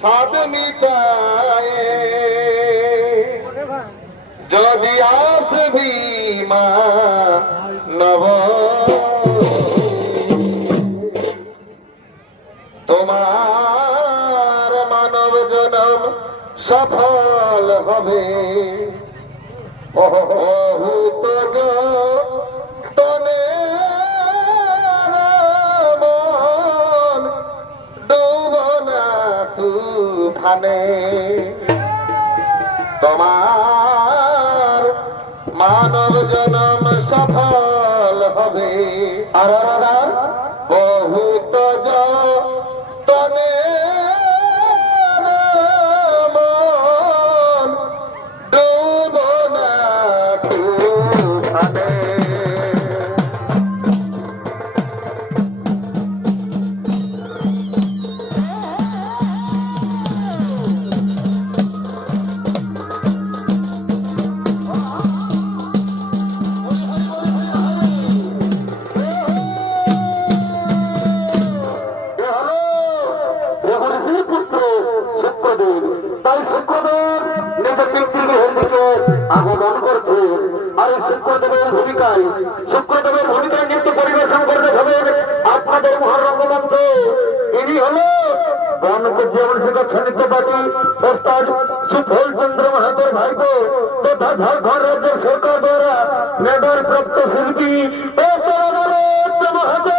সাদ মিটায়ে যদি আসবি মা নব তোমার মানব জনম সফল হবে বহুত তনে মন ডুবনা তুফানে তোমার মানব জনম সফল হবে আর বহুত তনে মন ডুবনা তুফানে তাই শুক্রদেব নিজের পিতৃগৃহের দিকে আগমন করছে আর এই শুক্রদেবের ভূমিকায় নৃত্য পরিবেশন করতে হবে আপনাদের মহারঙ্গমঞ্চ। ইনি হল বনকুজিয়ামন শিক্ষা নৃত্য পার্টি ওস্তাদ সুফল চন্দ্র মাহাতোর ভাইপো তথা ঝাড়খণ্ড রাজ্যের সরকার দ্বারা মেডাল প্রাপ্ত শিল্পী মাহাতো।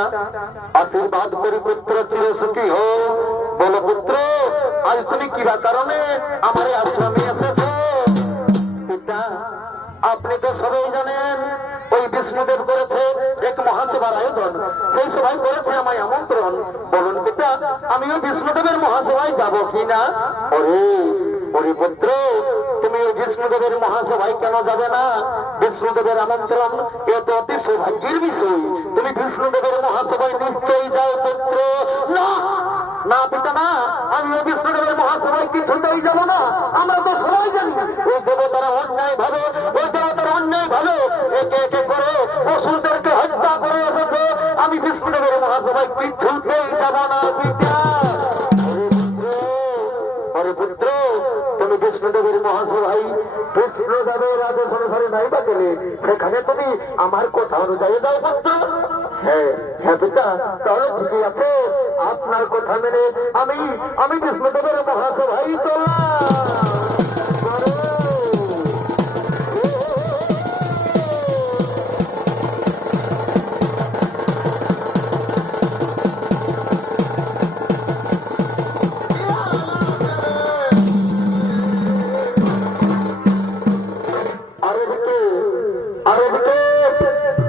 পিতা আশীর্বাদ করি পুত্র চিরসুখী হো। বলো পুত্র, আজ তুমি কিবা কারণে আমার এই আশ্রমে এসেছো? পিতা, আপনি তো সবাই জানেন ওই বিষ্ণুদেব করেছে এক মহাসভার আয়োজন, সেই সভায় করেছে আমায় আমন্ত্রণ। বলুন পিতা, আমিও বিষ্ণুদেবের মহাসভায় যাব কিনা? ওরে ওরে পুত্র, তুমি ওই বিষ্ণুদেবের মহাসভায় কেন যাবে না? বিষ্ণুদেবের আমন্ত্রণ এ তো অতি সৌভাগ্যের বিষয়। তুমি বিষ্ণুদেবের মহাসভায় নিশ্চয়ই যাও পুত্র। না না পিতা না, আমিও বিষ্ণুদেবের মহাসভায় কিছুতেই যাব না। আমরা তো সবাই জানি ওই দেবতারা অন্যায় ভাবে একে একে করে অসুরদেরকে হত্যা করে এসেছে। আমি বিষ্ণুদেবের মহাসভায় কিছুতেই যাব না পিতা। আরে পুত্র, তুমি বিষ্ণুদেবের মহাসভায় বিষ্ণুদেবের আদেশ অনুসারে নাই বা গেলে সেখানে তুমি আমার কথা অনুযায়ী যাও পুত্র। হ্যাঁ হ্যাঁ পিতা, তাহলে ঠিকই আছে। আপনার কথা মেনে আমি বিষ্ণুদেবের মহাসভায় চললাম।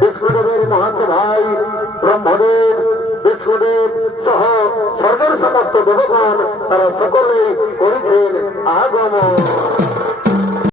বিষ্ণুদেবের মহাসভায় ব্রহ্মদেব, বিষ্ণুদেব সহ স্বর্গের সমস্ত দেবগণ তারা সকলেই করেছেন আগমন।